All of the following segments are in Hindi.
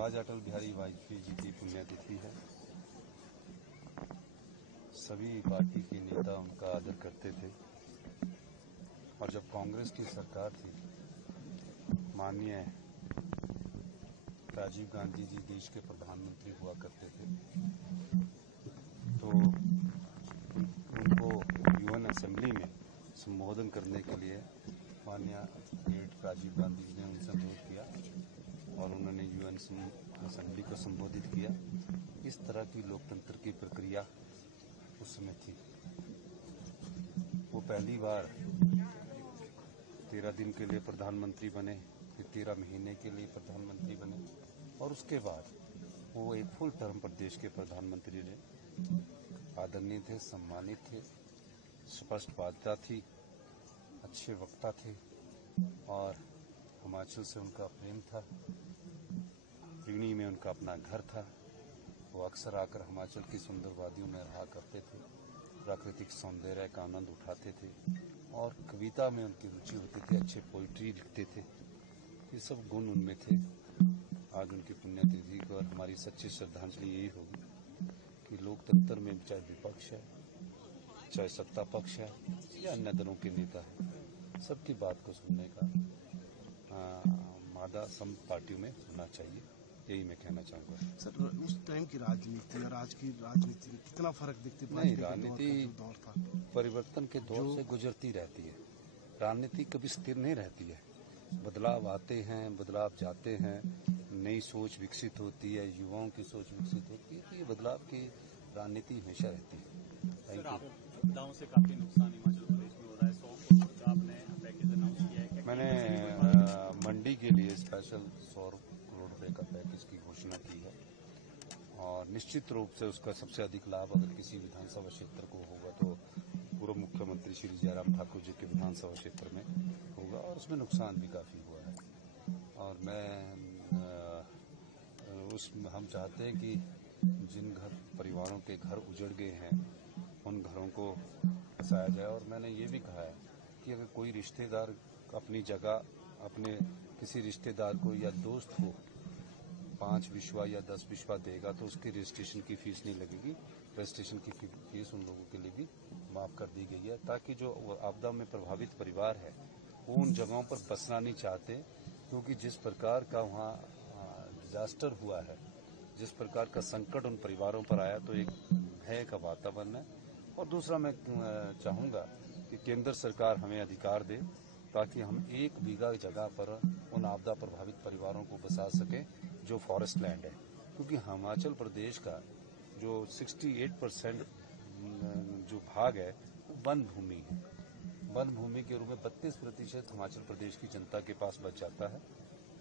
आज अटल बिहारी वाजपेयी जी की पुण्यतिथि है। सभी पार्टी के नेता उनका आदर करते थे और जब कांग्रेस की सरकार थी, माननीय राजीव गांधी जी देश के प्रधानमंत्री हुआ करते थे, तो उनको यूएन असेंबली में संबोधन करने के लिए माननीय राजीव गांधी जी ने उनसे अनुरोध किया और उन्होंने यूएन असेंबली को संबोधित किया। इस तरह की लोकतंत्र की प्रक्रिया उस समय थी। वो पहली बार 13 दिन के लिए प्रधानमंत्री बने, फिर 13 महीने के लिए प्रधानमंत्री बने और उसके बाद वो एक फुल टर्म प्रदेश के प्रधानमंत्री रहे। आदरणीय थे, सम्मानित थे, स्पष्टवादिता थी, अच्छे वक्ता थे और हिमाचल से उनका प्रेम था। ऋणी में उनका अपना घर था। वो अक्सर आकर हिमाचल की सुंदर वादियों में रहा करते थे, प्राकृतिक सौंदर्य का आनंद उठाते थे और कविता में उनकी रुचि होती थी, अच्छे पोइट्री लिखते थे। ये सब गुण उनमें थे। आज उनकी पुण्यतिथि पर हमारी सच्ची श्रद्धांजलि यही होगी कि लोकतंत्र में चाहे विपक्ष है, चाहे सत्ता पक्ष है या अन्य दलों के नेता है, सबकी बात को सुनने का मादा सम पार्टियों में होना चाहिए। यही मैं कहना चाहूँगा। सर, उस टाइम की राजनीति और आज की राजनीति में कितना फर्क दिखते? नहीं, राजनीति परिवर्तन के दौर से गुजरती रहती है। राजनीति कभी स्थिर नहीं रहती है। बदलाव आते हैं, बदलाव जाते हैं, नई सोच विकसित होती है, युवाओं की सोच विकसित होती है। तो ये बदलाव की राजनीति हमेशा रहती है। सर, आपदाओं से काफी नुकसान हिमाचल प्रदेश में हो रहा है। 100 करोड़ का आपने पैकेज अनाउंस किया है। मैंने मंडी के लिए स्पेशल 100 करोड़ रुपए का पैकेज की घोषणा की है और निश्चित रूप से उसका सबसे अधिक लाभ अगर किसी विधानसभा क्षेत्र को होगा तो पूर्व मुख्यमंत्री श्री जयराम ठाकुर जी के विधानसभा क्षेत्र में होगा और उसमें नुकसान भी काफी हुआ है। और हम चाहते हैं कि जिन परिवारों के घर उजड़ गए हैं उन घरों को बसाया जाए। और मैंने ये भी कहा है कि अगर कोई रिश्तेदार अपनी जगह अपने किसी रिश्तेदार को या दोस्त को 5 बिस्वा या 10 बिस्वा देगा तो उसकी रजिस्ट्रेशन की फीस नहीं लगेगी। रजिस्ट्रेशन की फीस उन लोगों के लिए भी माफ कर दी गई है ताकि जो आपदा में प्रभावित परिवार है वो उन जगहों पर बसना नहीं चाहते, क्योंकि जिस प्रकार का वहाँ डिजास्टर हुआ है, जिस प्रकार का संकट उन परिवारों पर आया, तो एक भय का वातावरण है। और दूसरा मैं चाहूँगा कि केंद्र सरकार हमें अधिकार दे ताकि हम 1 बीघा जगह पर उन आपदा प्रभावित परिवारों को बसा सकें जो फॉरेस्ट लैंड है, क्योंकि हिमाचल प्रदेश का जो 68% जो भाग है वो वन भूमि है। वन भूमि के रूप में 32% हिमाचल प्रदेश की जनता के पास बच जाता है।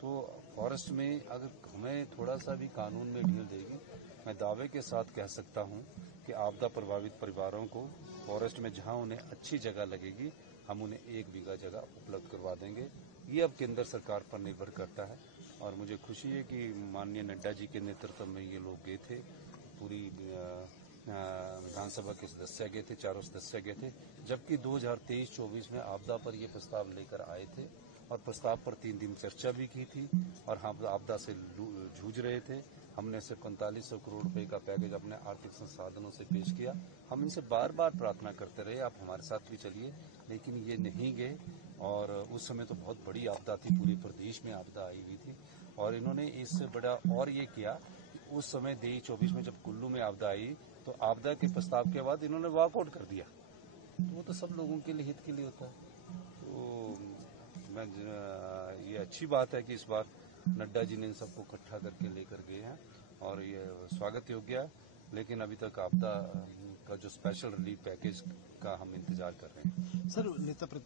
तो फॉरेस्ट में अगर हमें थोड़ा सा भी कानून में ढील देगी, मैं दावे के साथ कह सकता हूं कि आपदा प्रभावित परिवारों को फॉरेस्ट में जहां उन्हें अच्छी जगह लगेगी हम उन्हें 1 बीघा जगह उपलब्ध करवा देंगे। ये अब केंद्र सरकार पर निर्भर करता है और मुझे खुशी है कि माननीय नड्डा जी के नेतृत्व में ये लोग गए थे, पूरी विधानसभा के सदस्य गए थे, चारों सदस्य गए थे, जबकि 2023-24 में आपदा पर ये प्रस्ताव लेकर आए थे और प्रस्ताव पर 3 दिन चर्चा भी की थी और हम आपदा से जूझ रहे थे। हमने सिर्फ 4500 करोड़ रुपए का पैकेज अपने आर्थिक संसाधनों से पेश किया। हम इनसे बार बार प्रार्थना करते रहे आप हमारे साथ भी चलिए, लेकिन ये नहीं गए। और उस समय तो बहुत बड़ी आपदा थी, पूरे प्रदेश में आपदा आई हुई थी और इन्होंने इससे बड़ा और ये किया कि उस समय 23-24 में जब कुल्लू में आपदा आई तो आपदा के प्रस्ताव के बाद इन्होंने वॉकआउट कर दिया। तो वो तो सब लोगों के लिए हित के लिए होता है। तो ये अच्छी बात है कि इस बार नड्डा जी ने इन सबको इकट्ठा करके लेकर गए हैं और ये स्वागत योग्य है। लेकिन अभी तक आपदा का जो स्पेशल रिलीफ पैकेज का हम इंतजार कर रहे हैं। सर, नेता